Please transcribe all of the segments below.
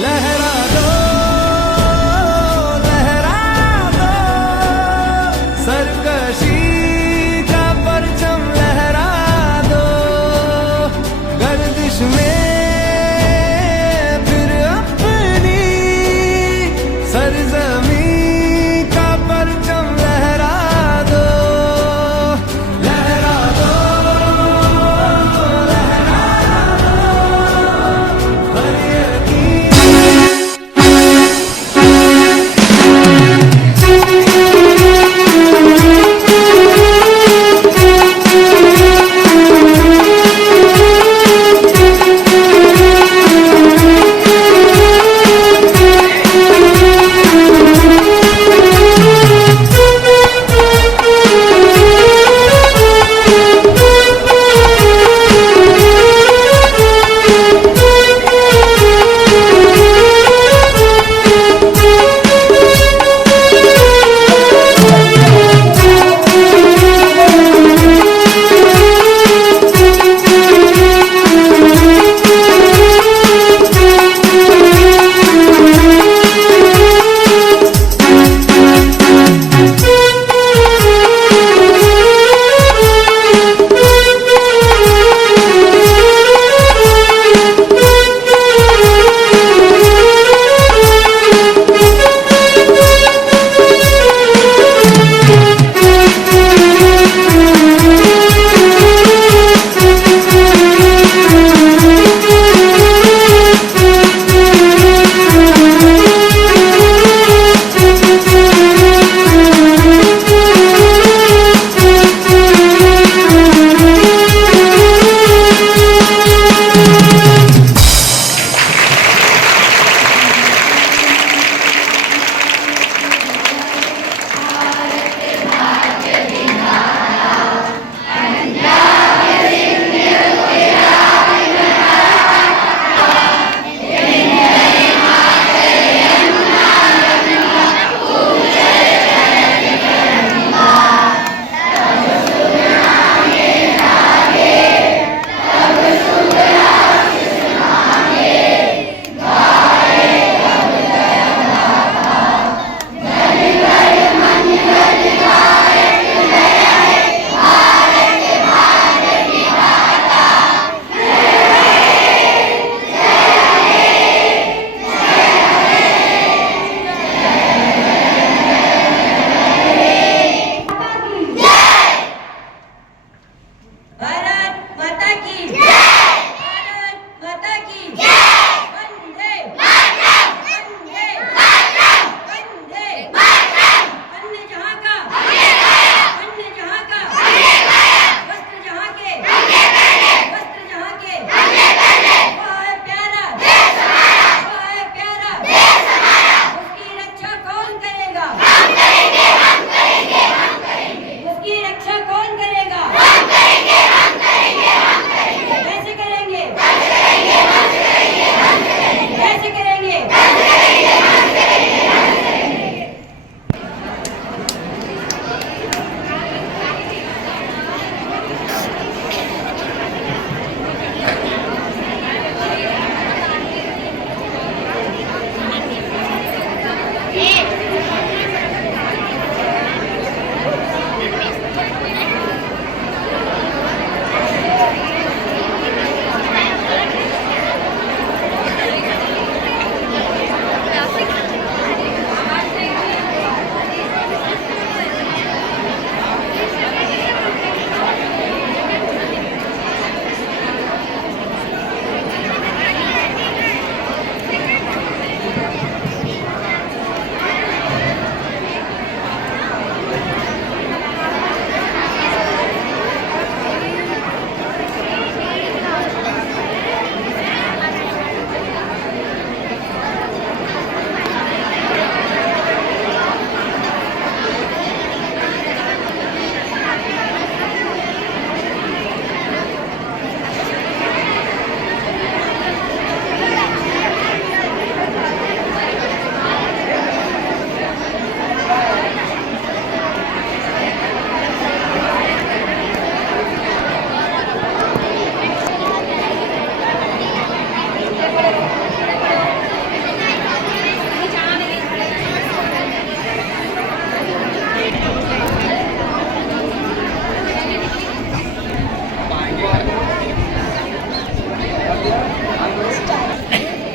लहरा दो, लहरा दो, सरकशी का परचम लहरा दो, गर्दिश में फिर अपनी सरजमी का परचम लहरा दो, लहरा दो, लहरा दो, हर यकीन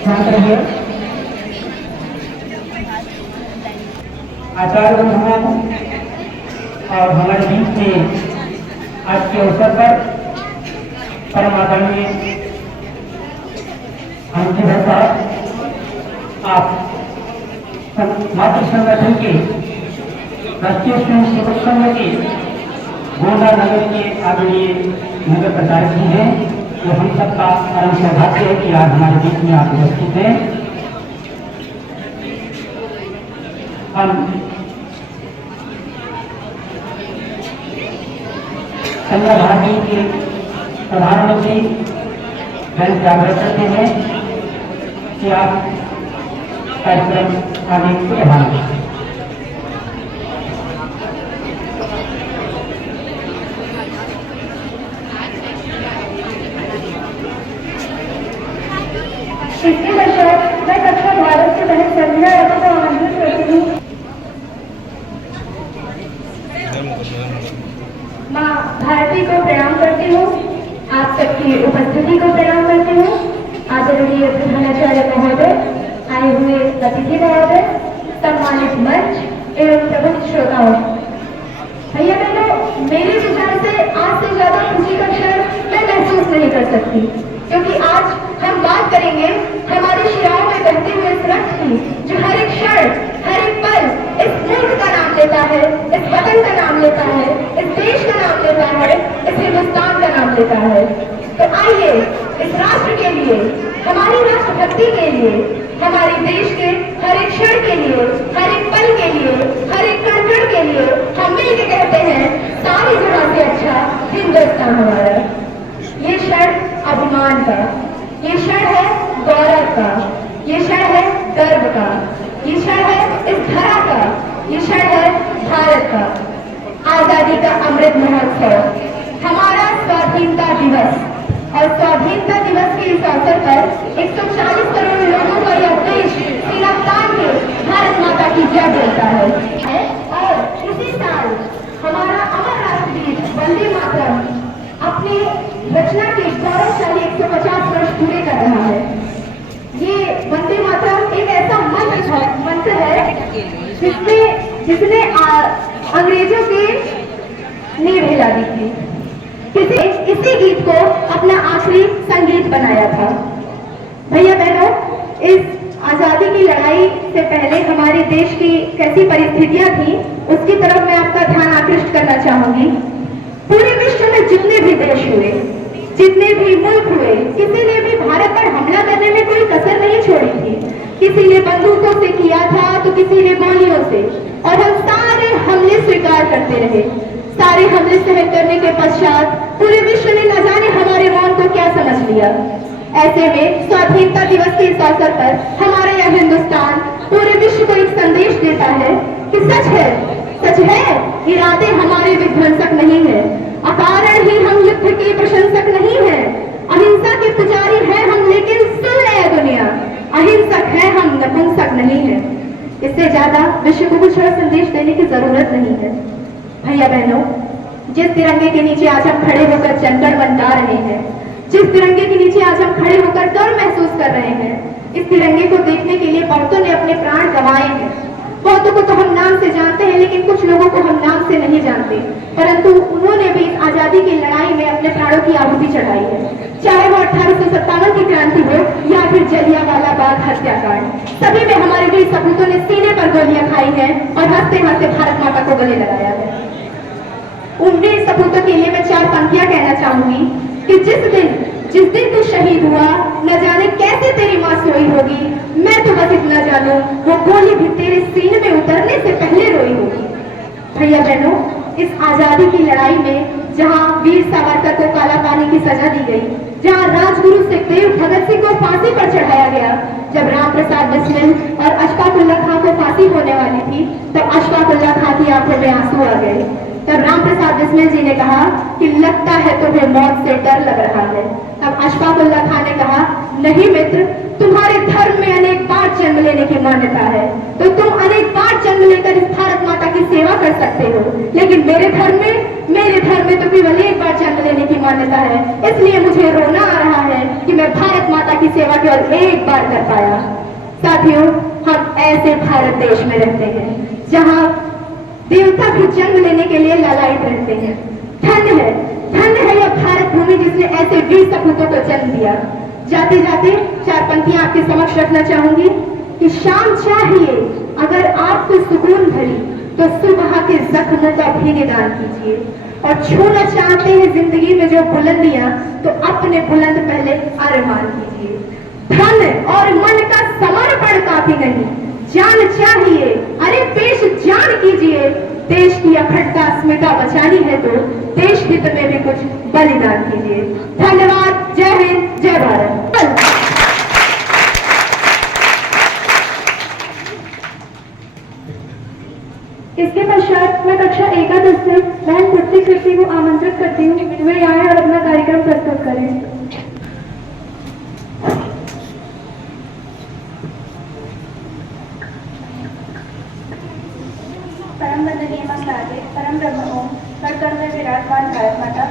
शांत रहिए। आचार्य बंधुओं और हमारे बीच में आज के अवसर पर परम आदरणीय अंकित साहब, आप मातृ संगठन के राष्ट्रीय स्वयं सेवक संघ के गोंडा नगर के आदरणीय नगर प्रचारक जी हैं। तो हम सबका परम सौभाग्य है कि आज हमारे बीच में आप उपस्थित हैं। हम संघ भारती के प्रधानमंत्री बैंक से आग्रह करते हैं कि आप कार्यक्रम आगे बढ़ाएं। इसके पश्चात मैं कक्षा भारत से बहन संध्या यादव को आमंत्रित करती हूँ। माँ भारती को प्रणाम करती हूँ। आप सबकी उपस्थिति को प्रणाम करती हूँ। आदरणीय प्रधानाचार्य महोदय, आए हुए अतिथि महोदय, सम्मानित मंच एवं प्रमुख श्रोताओं, भैया बहनों, मेरे विचार से आज से ज्यादा खुशी का क्षण मैं महसूस नहीं कर सकती, क्योंकि आज हम बात करेंगे हमारी शिराओं में बहते हुए इस रक्त की, जो हर एक क्षण, हर एक पल इस मुल्क का नाम लेता है, इस वतन का नाम लेता है, इस देश का नाम लेता है, इस हिंदुस्तान का नाम लेता है। तो आइए इस राष्ट्र के लिए, हमारी राष्ट्रभक्ति के लिए, हमारे देश के हर एक क्षण के लिए, हर एक पल के लिए, हर एक कण कण के लिए हम मिलकर कहते हैं, सारी जगह से अच्छा हिंदुस्तान हमारा। ये क्षण अभिमान का, ये क्षण है गौरव का, ये क्षण है गर्व का, ये क्षण है इस धरा का, ये क्षण है भारत का। आजादी का अमृत महोत्सव, हमारा स्वाधीनता दिवस, और स्वाधीनता दिवस के इस अवसर पर 140 करोड़ लोगों का यह देश सीना तान के भारत माता की जय बोलता है। और इसी साल हमारा अमर राष्ट्रगीत वंदे मातरम अपनी रचना के गौरवशाली 150 वर्ष पूरे कर रहा है। ये वंदे मातरम एक ऐसा मंत्र है जिसने अंग्रेजों की नींव हिला दी थी। इसी गीत को अपना आखिरी संगीत बनाया था। भैया बहनों, इस आजादी की लड़ाई से पहले हमारे देश की कैसी परिस्थितियां थी, उसकी तरफ मैं आपका ध्यान आकृष्ट करना चाहूंगी। पूरे विश्व में जितने भी देश हुए, जितने भी मुल्क हुए, किसी ने भी भारत पर हमला करने में कोई कसर नहीं छोड़ी थी। किसी ने बंदूकों से किया था तो किसी ने गोलियों से, और हम सारे हमले स्वीकार करते रहे। सारे हमले सहन करने के पश्चात पूरे विश्व ने न जाने हमारे मौन को क्या समझ लिया। ऐसे में स्वाधीनता दिवस के इस अवसर पर हमारा यह हिंदुस्तान पूरे विश्व को एक संदेश देता है कि सच है, इरादे हमारे विध्वंसक नहीं है, अकारण ही हम युद्ध के प्रशंसक नहीं है, अहिंसा के पुजारी हैं हम, लेकिन सुन ले दुनिया, अहिंसक है हम, नपुंसक नहीं है। इससे ज्यादा विश्व को कुछ और संदेश देने की जरूरत नहीं है। भैया बहनों, जिस तिरंगे के नीचे आज हम खड़े होकर जनगण मन गा रहे हैं, जिस तिरंगे के नीचे आज हम खड़े होकर गर्व महसूस कर रहे हैं, इस तिरंगे को देखने के लिए बहुतों ने अपने प्राण गंवाए हैं। बहुतों को तो हम नाम से जानते हैं, लेकिन कुछ लोगों को हम नाम से नहीं जानते, परंतु उन्होंने भी इस आजादी की लड़ाई में अपने प्राणों की आहुति चढ़ाई है। चाहे वो 1857 की क्रांति हो या फिर जलियांवाला बाग हत्याकांड, सभी में हमारे वीर सपूतों ने सीने पर गोलियां खाई हैं और हंसते हंसते भारत माता को गले लगाया है। उन वीर सपूतों के लिए मैं 4 पंक्तियां कहना चाहूंगी कि जिस दिन तू शहीद हुआ, न जाने कैसे तेरी माँ सोई होगी, मैं तो बस इतना जानू, वो गोली भी तेरे सीने में उतरने से पहले रोई होगी। भैया बहनों, इस आजादी की लड़ाई में जहां वीर सावरकर को काला पानी की सजा दी गई, जहां राजगुरु सुखदेव भगत सिंह को फांसी पर चढ़ाया गया, जब राम प्रसाद बिस्मिल और अशफाक उल्लाह खां को फांसी होने वाली थी, तब अशफाक उल्लाह खां की आंखों में आंसू आ गए। तब राम प्रसाद बिस्मिल जी ने कहा कि लगता है तुम्हें मौत से डर लग रहा है। तब अशफाक उल्लाह खां ने कहा, नहीं मित्र, तुम्हारे धर्म में अनेक बार जन्म लेने की मान्यता है, तो तुम अनेक बार जन्म जन्म लेकर इस भारत माता की सेवा कर सकते हो, लेकिन मेरे धर्म में तो केवल एक बार जन्म लेने की मान्यता है। इसलिए मुझे रोना आ रहा है कि मैं भारत माता की सेवा केवल एक बार कर पाया। साथियों, हम ऐसे भारत देश में रहते हैं जहाँ देवता भी जन्म लेने के लिए लालायित रहते हैं। धन्य है यह भारत भूमि जिसने ऐसे वीर सपूतों को जन्म दिया। जाते जाते 4 पंक्तियां आपके समक्ष रखना चाहूंगी कि शाम चाहिए अगर आपको सुकून भरी तो सुबह के जख्मों का भी निदान कीजिए, और छूना चाहते हैं जिंदगी में जो बुलंदियां तो अपने बुलंद पहले अरमान कीजिए। धन और मन का समर्पण काफी नहीं, जान चाहिए, अरे पेश जान कीजिए। देश की अखंडता अस्मिता बचानी है तो देश हित में भी कुछ बलिदान कीजिए। धन्यवाद। जय हिंद, जय भारत। इसके पश्चात मैं कक्षा एकादश से बहन कुर्सी कृति को आमंत्रित करती हूँ, वे आए और अपना कार्यक्रम प्रस्तुत करें। परम वंदनीय मंगलाजे परम ब्रह्म ओम कण में विराजमान भारत माता,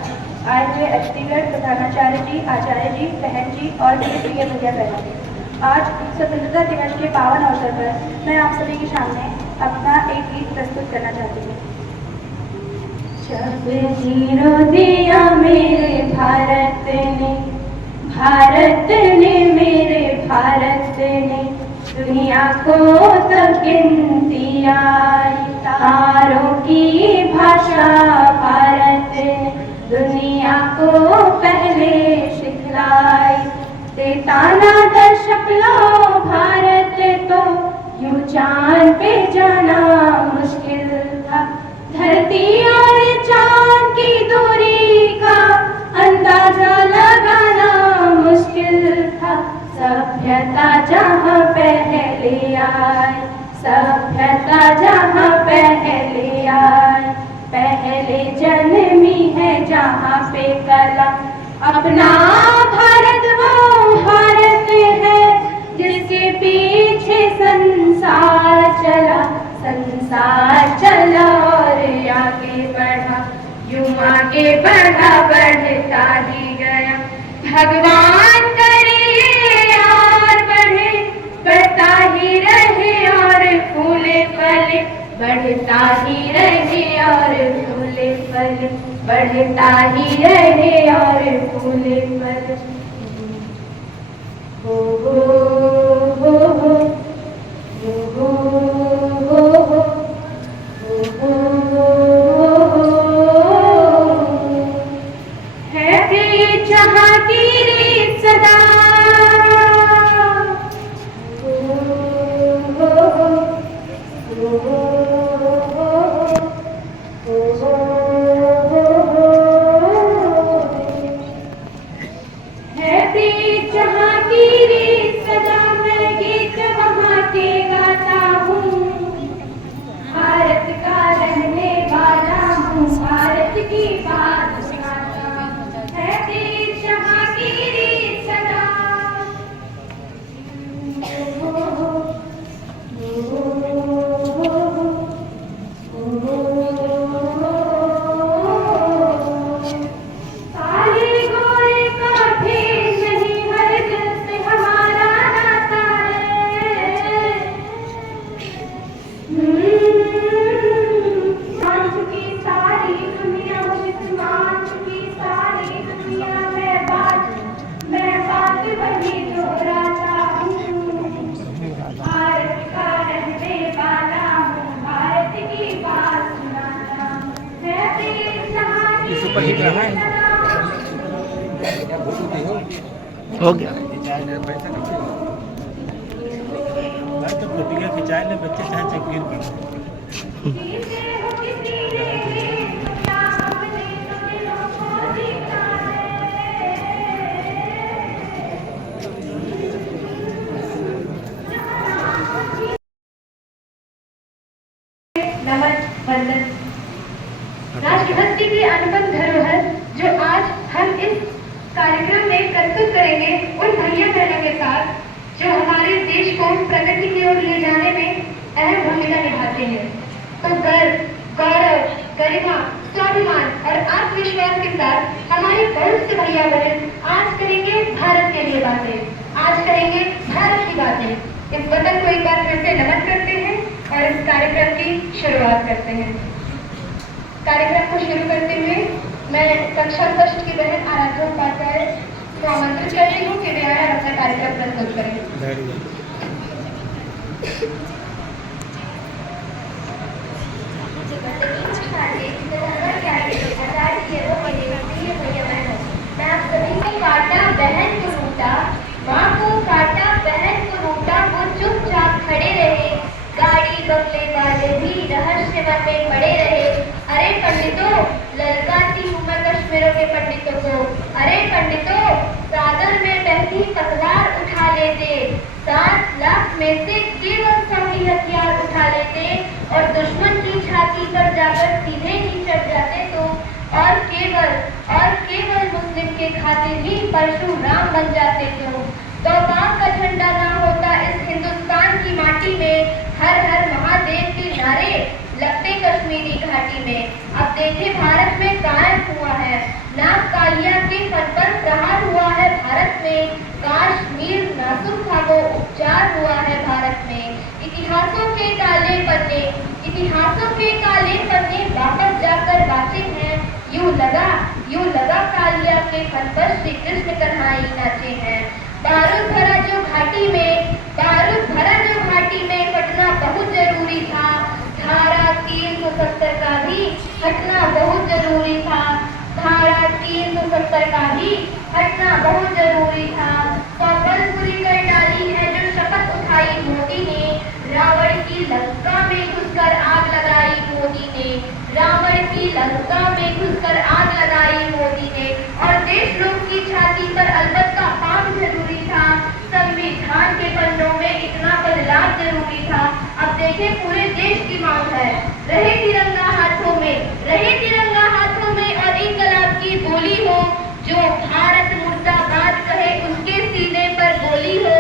आए हुए अतिथिगण, प्रधानाचार्य जी, आचार्य जी, बहन जी और मेरे प्रिय भैया बहनों, आज स्वतंत्रता दिवस के पावन अवसर पर मैं आप सभी के सामने अपना एक गीत प्रस्तुत करना चाहती हूँ। जब जीरो दिया मेरे भारत ने मेरे भारत ने दुनिया को तो गिनती आई, तारों की भाषा भारत ने दुनिया को पहले सिखलाई। देता ना दर्शक लो भारत तो यूं चांद पे जाना मुश्किल था। धरती और चांद की दूरी का अंदाजा लगाना मुश्किल था। सभ्यता जहाँ पहले आई, सभ्यता जहाँ पहले आई, पहले जन्मी है जहाँ पे कला। अपना भारत वो भारत है जिसके पीछे संसार चला और आगे बढ़ा, यूं आगे बढ़ा बढ़ता ही गया। भगवान करे और बढ़े, बढ़ता ही रहे और फूले फले, बढ़ता ही रहे और फूले फले, बढ़ता ही रहे और फूले फले। हो है प्रिय जहाँ की रीत सदा। है प्रीत जहाँ की रीत सदा, मैं गीत वहाँ के गाता हूँ। भारत का रहने वाला हूँ, भारत की बात सुनाता हूँ। है प्रीत जहाँ की रीत सदा। हो गया तो फोटिया खिंचाए ले बच्चे चाहे चक्कीर पड़े। नमन वंदन। राष्ट्रभक्ति की अनुपम धरोहर जो आज हम इस कार्यक्रम में प्रस्तुत करेंगे, उन भैया बहनों के साथ जो हमारे देश को प्रगति की ओर ले जाने में अहम भूमिका निभाते हैं। तो गर्व, गौरव, गरिमा, स्वाभिमान और आत्मविश्वास के साथ हमारी बहुत से भैया बहन आज करेंगे भारत के लिए बातें, आज करेंगे भारत की बातें। इस वतन को एक बार फिर से नमन करते हैं और इस कार्यक्रम की शुरुआत करते हैं। कार्यक्रम को शुरू करते हुए मैं कक्षा फर्स्ट की बहन आराध्या उपाध्याय को आमंत्रित करती हूँ कि वे आए और अपना कार्यक्रम प्रस्तुत करें। मैं आप सभी को काटा बहन को रूठा, माँ को काटा बहन को रूठा, वो चुपचाप खड़े रहे, गाड़ी बंगले वाले भी रहस्य मन में पड़े रहे। अरे पंडितों, ललकारती हूँ मैं कश्मीरों के पंडितों को। अरे पंडितों, सागर में बहती तलवार उठा लेते, 7 लाख में से केवल 100 ही हथियार उठा लेते और दुश्मन की छाती पर जाकर सीधे ही चढ़ जाते तो और केवल मुस्लिम के खातिर ही परशुराम बन जाते तो पाक का झंडा ना होता इस हिंदुस्तान की माटी में, हर हर महादेव के नारे लगते कश्मीरी घाटी में। अब देखे भारत में कायम हुआ है, नाग कालिया के फन पर प्रहार हुआ है भारत में, कश्मीर नासुक था वो उपचार हुआ है भारत में। इतिहासों के काले पन्ने वापस जाकर वाचे हैं, यूं लगा कालिया के फन पर श्री कृष्ण कन्हई नाचे हैं। बारूद भरा जो घाटी में फटना बहुत जरूरी था, धारा 370 का भी हटना बहुत जरूरी था, धारा 370 का भी हटना बहुत जरूरी था। पल पूरी कर डाली है जो शपथ उठाई मोदी ने, रावण की लंका में घुसकर आग लगाई मोदी ने, रावण की लंका में घुसकर आग लगाई मोदी ने। और देश लोग की छाती पर अलबत्ता पाप जरूरी था, संविधान के पन्नों में इतना बदलाव जरूरी था। अब देखें पूरे देश की मांग है, रहे तिरंगा हाथों में और इनकलाब की बोली हो, जो भारत मुर्दाबाद कहे उसके सीने पर गोली हो,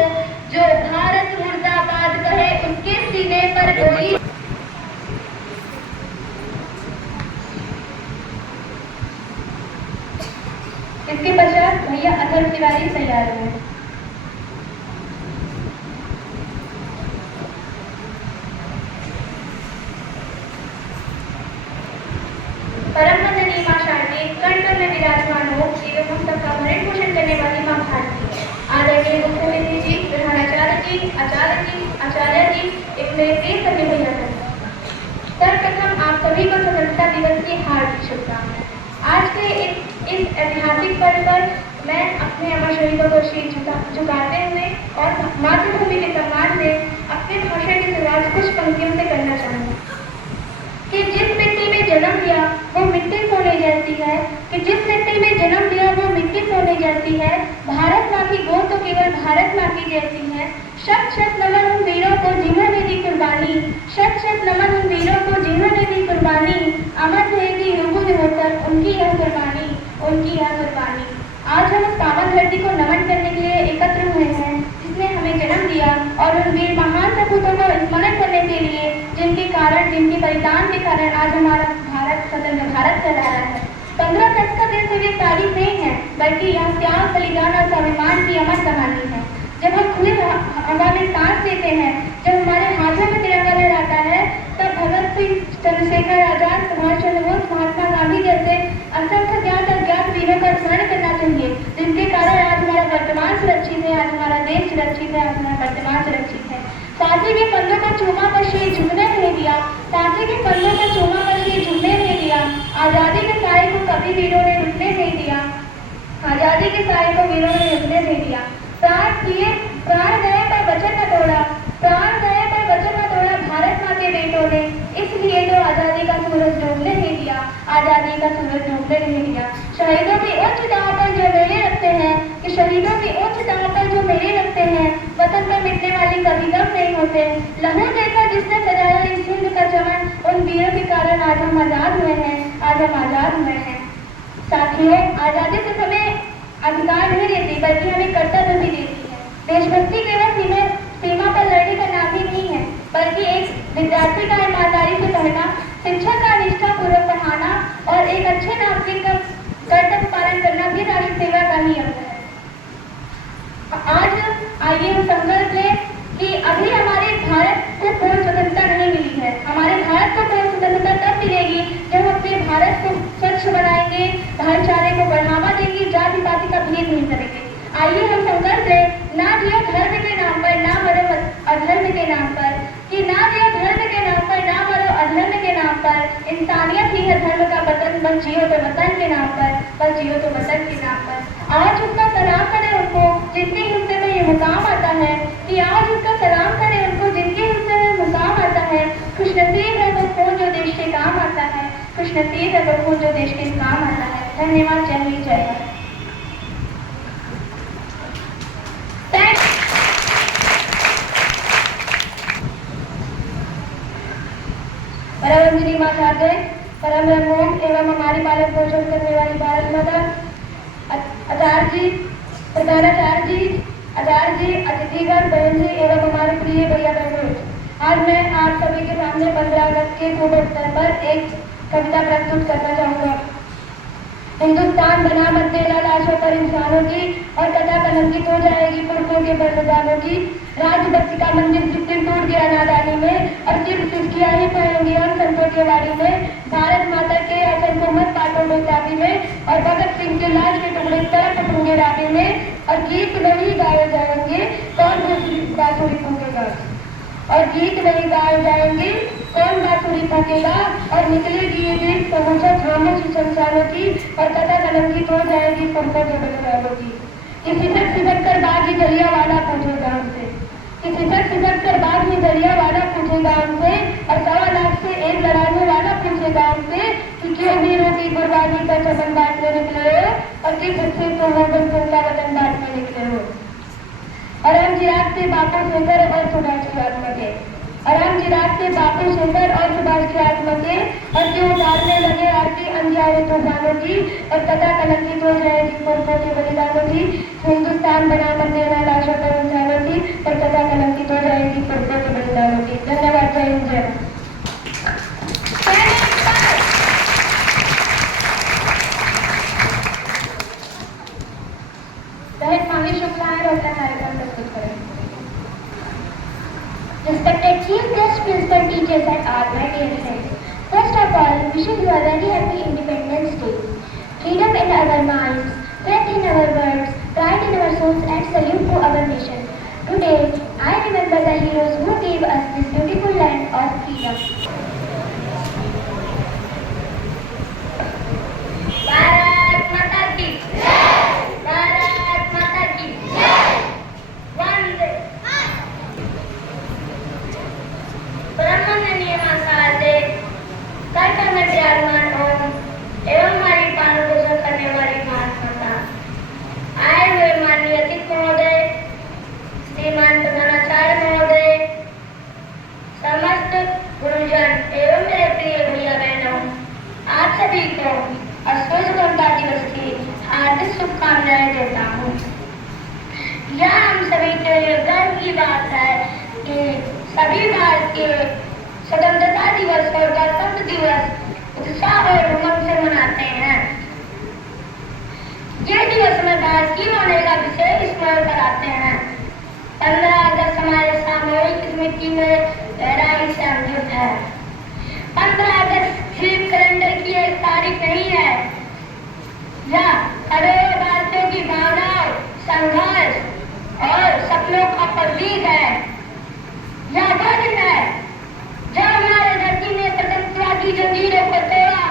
जो भारत मुर्दाबाद कहे उसके सीने पर गोली। इसके पश्चात भैया अथर्व तिवारी तैयार हुए। परम वंदनीय मां शारदे, कण कण में विराजमान हो एवं हम सबका भरण पोषण करने वाली मां भारती, आदरणीय मुख्यमंत्री जी, प्रधानाचार्य जी, आचार्य जी, एक मेरे प्रिय सभी भैया बहन, सर्वप्रथम आप सभी को स्वतंत्रता दिवस की हार्दिक शुभकामनाएं। आज के इस ऐतिहासिक पर्व पर मैं अपने अमर शहीदों को शीश झुकाते हुए और मातृभूमि के सम्मान से अपने भाषण की शुरुआत कुछ पंक्तियों से करना चाहूँगी कि जिस मिट्टी में जन्म लिया वो मिट्टी सोने जैसी है, कि जिस मिट्टी में जन्म लिया वो मिट्टी सोने जैसी है, भारत माँ की गोद तो केवल भारत माँ की जैसी है। शत शत नमन उन वीरों को जिन्होंने दी कुर्बानी, शत शत नमन उन वीरों को जिन्होंने दी कुर्बानी, अमर रहेगी रुबुद होकर उनकी यह कुर्बानी। आज हम उस पावन धरती को नमन करने के लिए एकत्र हुए हैं जिसने हमें जन्म दिया और उन वीर महान सपूतों को स्मरण करने के लिए जिनके बलिदान के कारण आज हमारा भारत स्वतंत्र भारत कहला रहा है। 15 अगस्त का दिन सिर्फ एक तारीख नहीं है, बल्कि यह त्याग, बलिदान और स्वाभिमान की अमर कहानी है। जब हम खुले हवा में सांस लेते हैं, जब हमारे हाथों में तिरंगा लहराता है, तब भगत सिंह, चंद्रशेखर आजाद, सुभाष चंद्र बोस, महात्मा गांधी जैसे असंख्य ज्ञात अज्ञात वीरों का स्मरण करना चाहिए, जिनके कारण आज हमारा वर्तमान सुरक्षित है, आज हमारा देश सुरक्षित है, आज हमारा वर्तमान सुरक्षित है। फांसी के पल्लों पर चूमा पर शीर झुकने नहीं दिया, फांसी के पल्लों पर चूमा पर शीर झुकने नहीं दिया, आजादी के साए को कभी वीरों ने रुकने नहीं दिया, आजादी के साए को वीरों ने रुकने नहीं दिया। प्राण गए पर वचन न तोड़ा, प्राण गए पर वचन न तोड़ा भारत माँ के बेटों ने, इसलिए तो आजादी का सूरज डूबने नहीं दिया, आजादी का सूरज डूबने नहीं दिया। शहीदों की उच्च दाव पर जो मेले रखते हैं, कि शहीदों की उच्च दाव पर जो मेले रखते हैं, वतन पर मिटने वाली कभी गम नहीं होते। लहू देकर जिसने सजाया इस हिंद का चमन, उन वीरों के कारण आज हम आजाद हुए हैं, आज हम आजाद हुए हैं। साथियों, आजादी सिर्फ हमें अधिकार नहीं देती, बल्कि हमें कर्तव्य भी देती है। देशभक्ति केवल सीमा पर लड़ने का नाम ही नहीं है, बल्कि एक एक अच्छे नागरिक का कर्तव्य पालन करना भी नागरिक सेवा का ही अंग है। आज आइए हम संकल्प लें कि अभी हमारे भारत को पूर्ण स्वतंत्रता नहीं मिली है। हमारे भारत को पूर्ण स्वतंत्रता तब मिलेगी जब हम अपने भारत को स्वच्छ बनाएंगे, भाईचारे को बढ़ावा देंगे, जाति पाति का भेद नहीं करेंगे। आइए हम संकल्प लें, ना जियो धर्म के नाम पर, ना मरो अधर्म के नाम पर, कि ना जियो धर्म के नाम पर, ना मरो अधर्म के नाम पर, इंसानियत ही है धर्म का वतन, बस जियो तो वतन के नाम पर, बस जियो तो वतन के नाम पर। आज उसका सलाम करें उनको जिनके हिस्से में ये मुकाम आता है, कि आज उसका सलाम करें उनको जिनके हिस्से में मुकाम आता है। खुशनसीब है वो खून जो देश के काम आता है, खुशनसीब है वो खून जो देश के काम आता है। धन्यवाद। जय हिंद, जय भारत। परम अंजलि माँ शारदे, परम ब्रह्मोम एवं हमारी पालन पोषण करने वाली भारत माता, आचार्य जी, प्रधानाचार्य जी, आचार्य जी, अतिथिगण, बहन जी एवं हमारे प्रिय भैया बहनों, आज मैं आप सभी के सामने 15 अगस्त के पूर्व अवसर पर एक कविता प्रस्तुत करना चाहूँगा। हिंदुस्तान बना मत देना लाशों पर इंसानों की, और कथा कलंकित हो जाएगी पुरखों के बलिदानों की। राजभक्ति का मंदिर जिस दिन टूट गया नादानी में, और सिर्फ सिसकियां ही पाएंगे हम संतों के वाड़ी में। भारत माता के आचरण को मत काटो बेताबी में, और भगत सिंह के लाश के टुकड़े तरफ टूंगे राबी में। और गीत नहीं गाए जाएंगे कौन बांसुरी फूकेगा, और गीत नहीं गाए जाएंगे कौन बांसुरी फूकेगा। और निकलेगी ये देश समूचा खामोश शमशानों की, और कथा कलंकित हो जाएगी पुरखों के बलिदानों की। कि सिसक कर बागी जलियांवाला पूछेगा हमसे, कि सिसक कर बागी जलियांवाला पूछेगा हमसे, और 1.25 लाख से एक लड़ाने वाला पूछेगा हमसे, कि क्यों वीरों की कुर्बानी का चमन बांटने निकले हो, और किस हिस्से तो मोगल का वतन बांटने निकले हो। और हम जिराग से बापू शेखर और सुभाष की आत्मा के, और हम जिराग से बापू शेखर और सुभाष की आत्मा के, और क्यों उतारने लगे आरती अंधियारे तूफानों की, और कथा कलंकित हो जाएगी पुरखों के बलिदानों की। हिंदुस्तान बना मत देना लाशों पर इंसानों की, और कथा कलंकित हो जाएगी पुरखों के बलिदानों की। धन्यवाद। जय हिंद, जय भारत। कार्यक्रम प्रस्तुत करें। Respected Chief Guest, Principal, Teachers and all my dear friends. First of all, wishing you a very happy Independence Day. Freedom in our minds, faith in our words, pride in our souls, and salute to our nation. Today, I remember the heroes who gave us this beautiful land of freedom. Bharat Mata Ki Jai! Bharat Mata Ki Jai! Vande ब्रह्मण्य शारदे, कर्तव्य में विराजमान ओम एवं हमारी पालन पोषण करने वाली भारत माता, आए हुए माननीय अतिथि महोदय, श्रीमान प्रधानाचार्य महोदय, समस्त गुरुजन एवं मेरे प्रिय भैया बहनों, आप सभी को अश्व स्वतंत्रता दिवस की हार्दिक शुभकामनाएं देता हूँ। यह हम सभी के लिए गर्व की बात है कि सभी भारत के स्वतंत्रता दिवस और गणतंत्र दिवस उत्साह और उमंग से मनाते हैं। ये दिवस में भारत की होने का विशेष स्मरण कराते हैं। 15 अगस्त हमारे सामूहिक स्मृति में गहराई से अंकित है। 15 अगस्त सिर्फ कैलेंडर की एक तारीख नहीं है, यह करोड़ों भारतीयों की भावनाओं, संघर्ष और सपनों का प्रतीक है। यह वो दिन है जब हमारे धरती ने स्वतंत्रता की जंजीरों को तोड़ा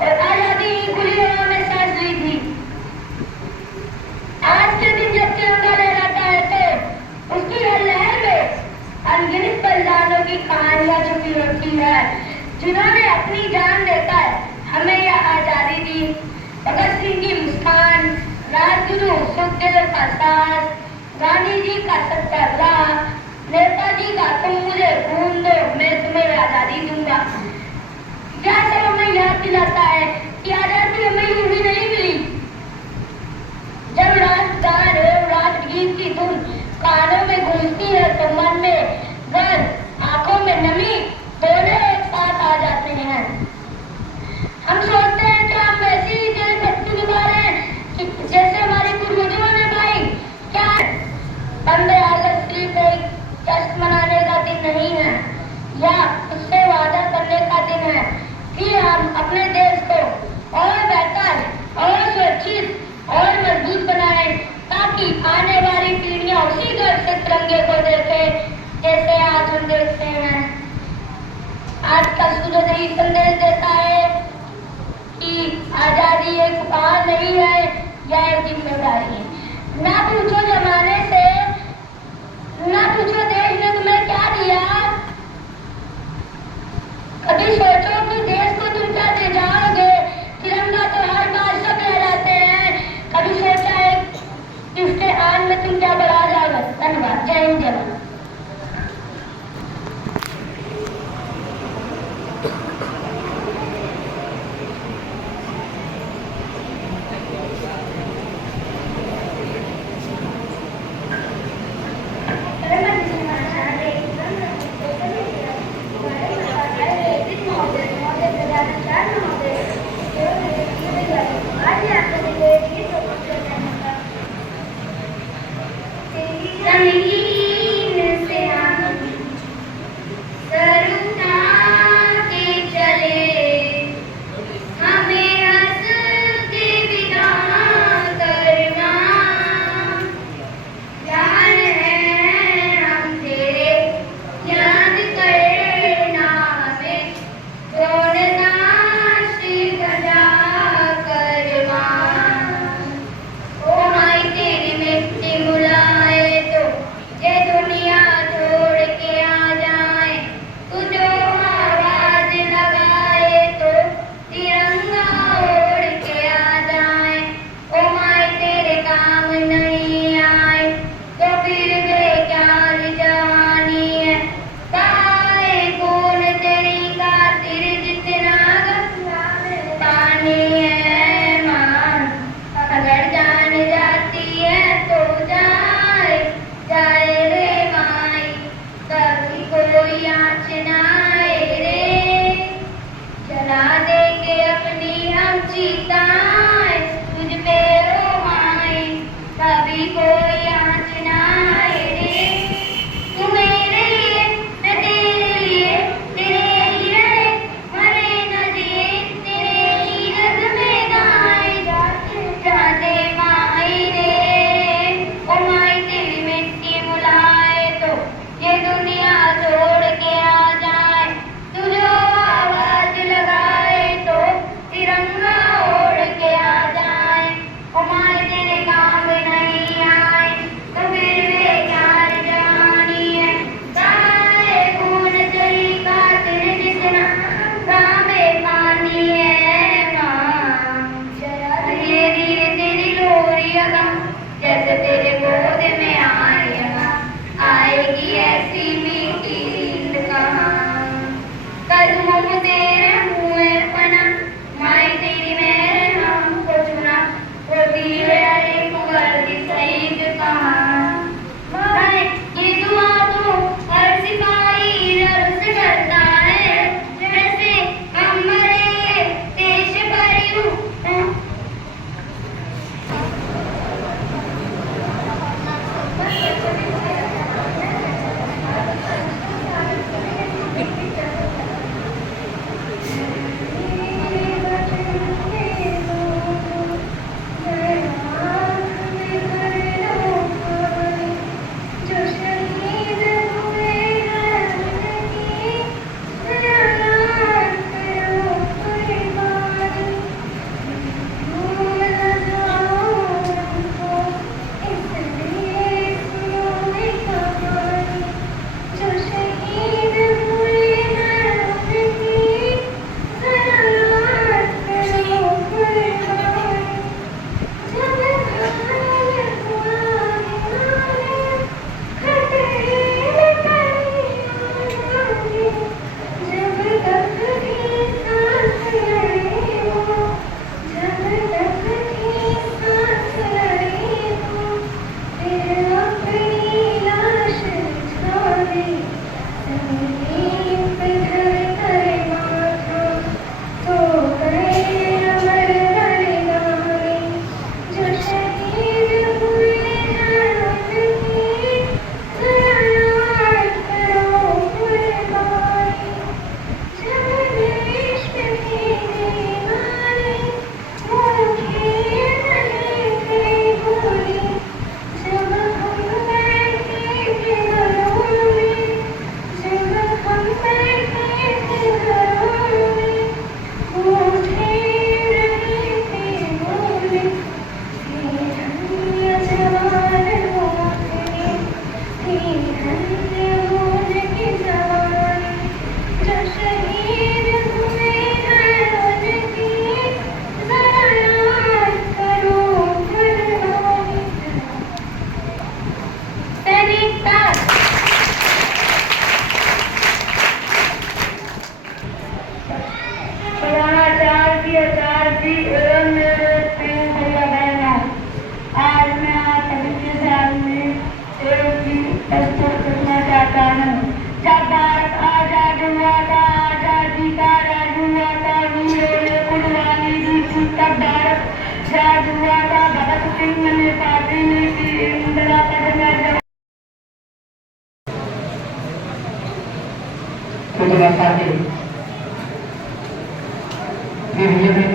और आजादी की खुली हवा में सांस ली थी। आज के दिन जब तिरंगा लहराता है तो उसकी हर लहर में अनगिनत बलिदानों की कहानियां छुपी होती है, जिन्होंने अपनी जान देकर हमें यह आजादी दी। भगत सिंह की मुस्कान, राजगुरु सुखदेव का साहस, गांधी जी का सत्याग्रह, नेताजी का तुम मुझे खून दो मैं तुम्हें आजादी दूंगा, यह सब हमें याद दिलाता है कि आजादी हमें यूं ही नहीं मिली। जब राष्ट्रगान एवं राष्ट्रगीत की धुन कानों में गूंजती है तो मन में गर्व, आंखों में नमी दोनों एक साथ आ जाते हैं। हम सोचते ही संदेश देता है कि आजादी एक उपहार नहीं है, यह एक जिम्मेदारी है। ना पूछो जमाने से, ना पूछो देश ने तुम्हें क्या दिया, कभी सोचो कि देश को तुम क्या दे जाओगे। तिरंगा तो हर बार सब लहराते हैं, कभी सोचा है कि उसके आन में तुम क्या बढ़ा जाओगे। धन्यवाद। जय हिंद, जय भारत।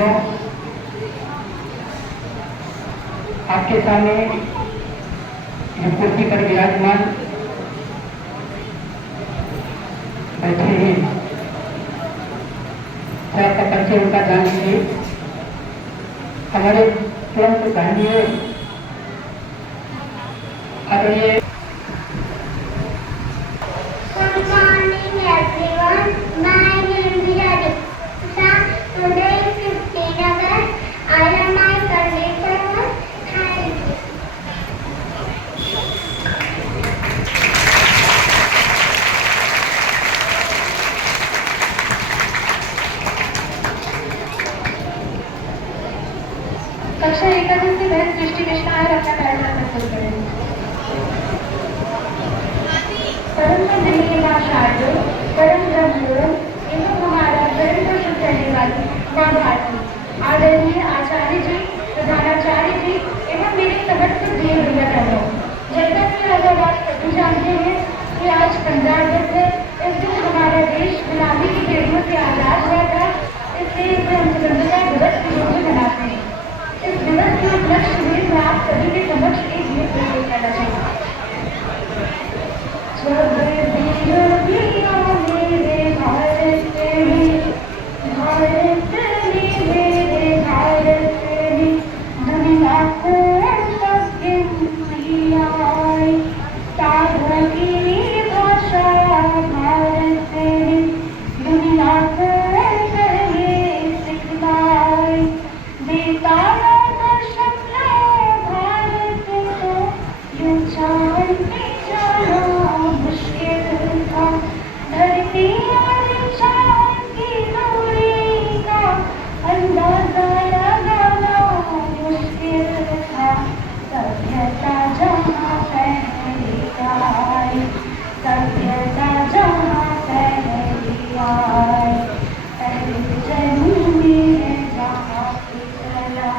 भाइयों, आपके सामने जो कुर्सी पर विराजमान बैठे हैं, आपका परिचय उनका जान लीजिए। हमारे तुरंत जानिए आदरणीय Good morning everyone. My name is Aditya. Today is 15 August. I am my conditioner. Thank you. कक्षा एकादश से बहन सृष्टि कृष्णा और अपना कार्यक्रम प्रस्तुत करेंगे। परम पूजनीय भाषार्थ, परम ब्रह्म एवं हमारा धर्म को शुद्ध करने वाली माँ भारती, आदरणीय आचार्य जी, प्रधानाचार्य जी एवं मेरे समस्त प्रिय भैया बहनों, जैसा कि हम आप सभी जानते हैं कि आज 15 अगस्त है। इस दिन हमारा देश गुलामी की बेड़ियों से आजाद हुआ था, इसलिए इसे हम स्वतंत्रता दिवस के रूप में मनाते हैं। इस दिवस के उपलक्ष्य में मैं आप सभी के समक्ष एक गीत प्रस्तुत करना चाहूँगा। जब वीर वीरा मेरे भारत में, भारत में मेरे भारत में, दुनिया को सत्य आए, साधु की भाषा भारत में, दुनिया को कहे सिखलाए, देता दर्शन भारत को, यूं जानते जाना मुश्किल था, धरती और चांद की दूरी का अंदाजा लगाना मुश्किल था, सभ्यता जहाँ पहली आई, सभ्यता जहाँ पहली आई, पहली जन्मी है जहाँ पे चला,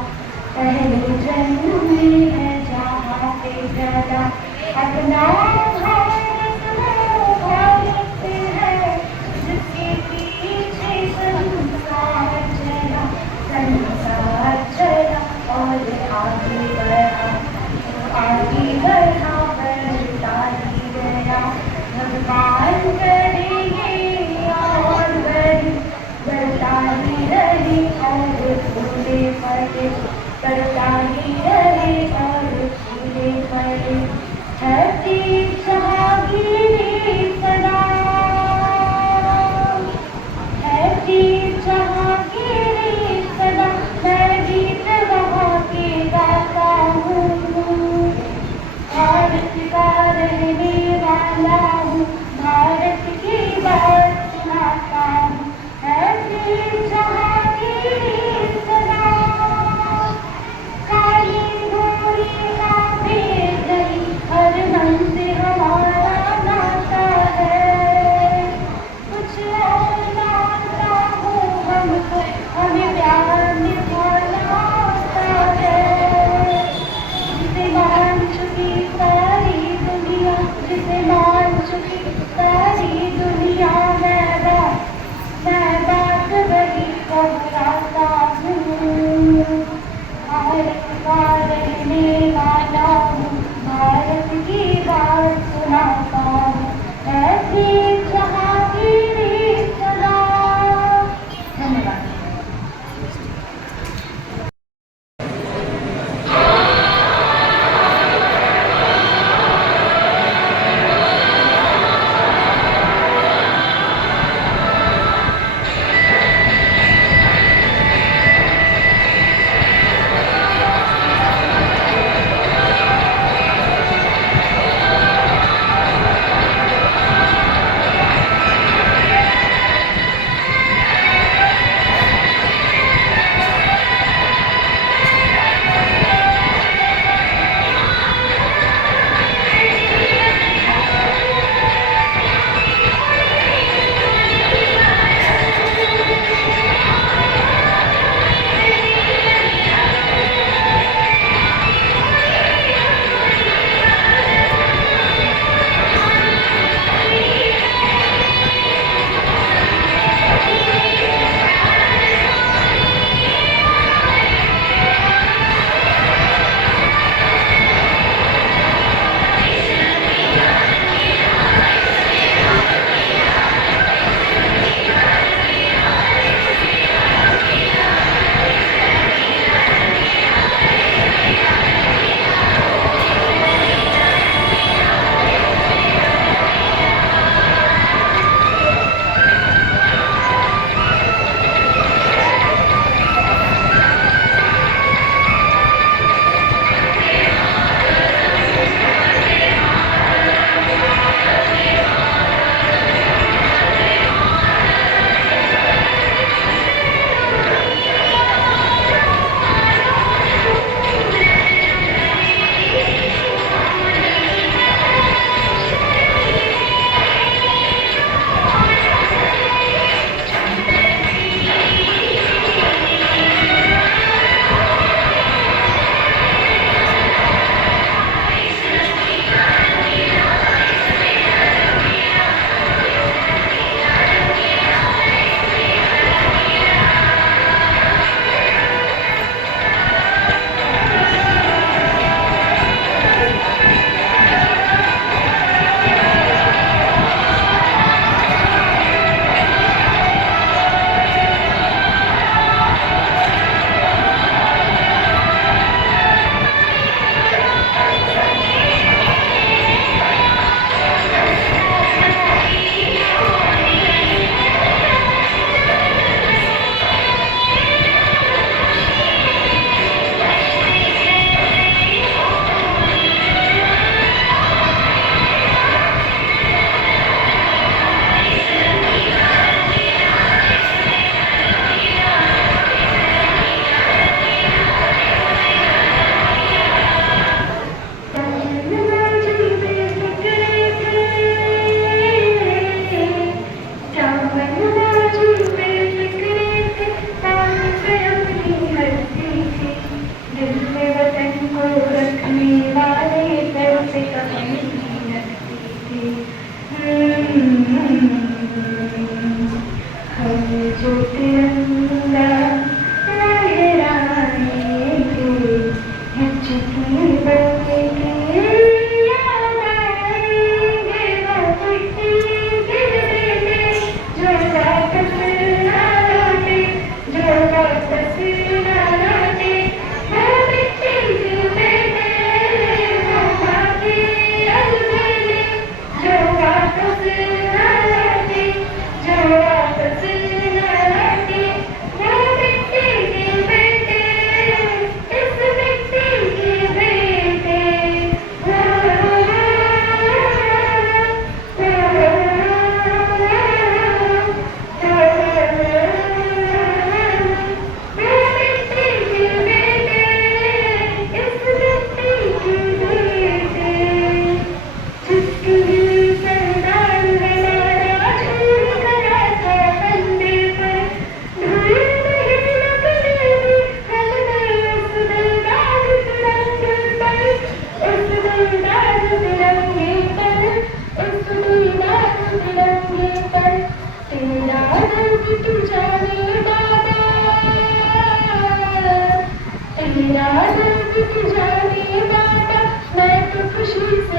पहली जन्मी है जहाँ पे चला, अपना भारत वो भारत है जिसके पीछे संसार चला, संसार चला और आगे बढ़ा, आगे बढ़ा बढ़ता ही गया, भगवान करेंगे और बढ़ता ही रहे और फूले फले, बढ़ता ही रहे और फूले फले, धरती जहांगीरी सदा, धरती जहांगीरी सदा, मैं गीत वहाँ के गाता हूँ, भारत का रहने वाला हूँ, भारत की बात सुनाता हूँ, धरती जहांगीरी सदा, काली गोरी का भेद नहीं, हर मन से हमारा नाता है, कुछ और नाता हो हमको, हमें प्यार निभाना आता है, जिसे मान चुकी सारी दुनिया, जिसे मान चुकी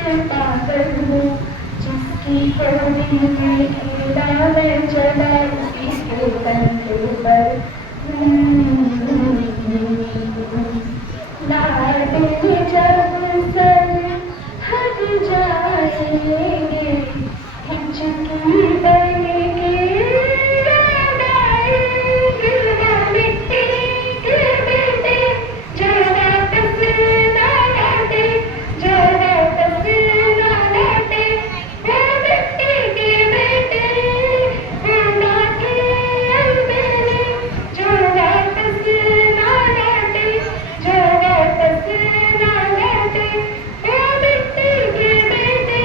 पागल हूँ, जिसकी गोदी में खेला मैं चला उसी के कंधे पर लाडले जब सर हट जाएंगे, हिचकी बनेंगे मिट्टी के बेटे, जरा पसीना लाटे, जरा पसीना लाटे, मिट्टी के बेटे लाटे अलबेले, जरा पसीना लाटे, जरा पसीना लाटे, मिट्टी के बेटे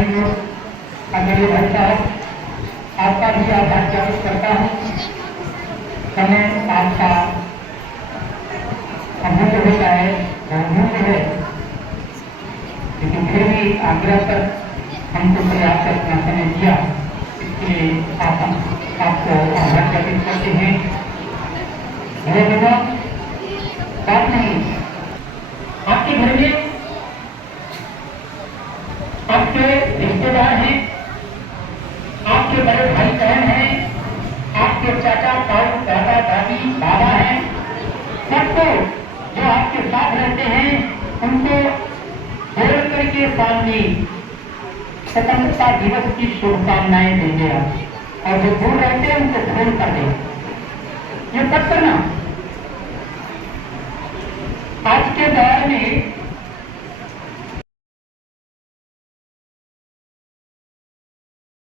अधिकारी हो आदरणीय भाई साहब, आपका भी आभार ज्ञापित करता हूँ। समय आपका अमूल्य होता है, बहुमूल्य है, लेकिन फिर भी आग्रह कर हमको प्रयास कर अपना समय दिया, इसलिए आपको आभार ज्ञापित करते हैं। बात नहीं, आपके घर में आपके रिश्तेदार हैं, आपके बड़े भाई बहन हैं, आपके चाचा ताऊ दादा दादी बाबा हैं, सबको जो आपके साथ रहते हैं उनको बोल करके सामने स्वतंत्रता दिवस की शुभकामनाएं देंगे आप, और जो दूर रहते हैं उनको फोन कर दें। ये सब करना आज के दौर में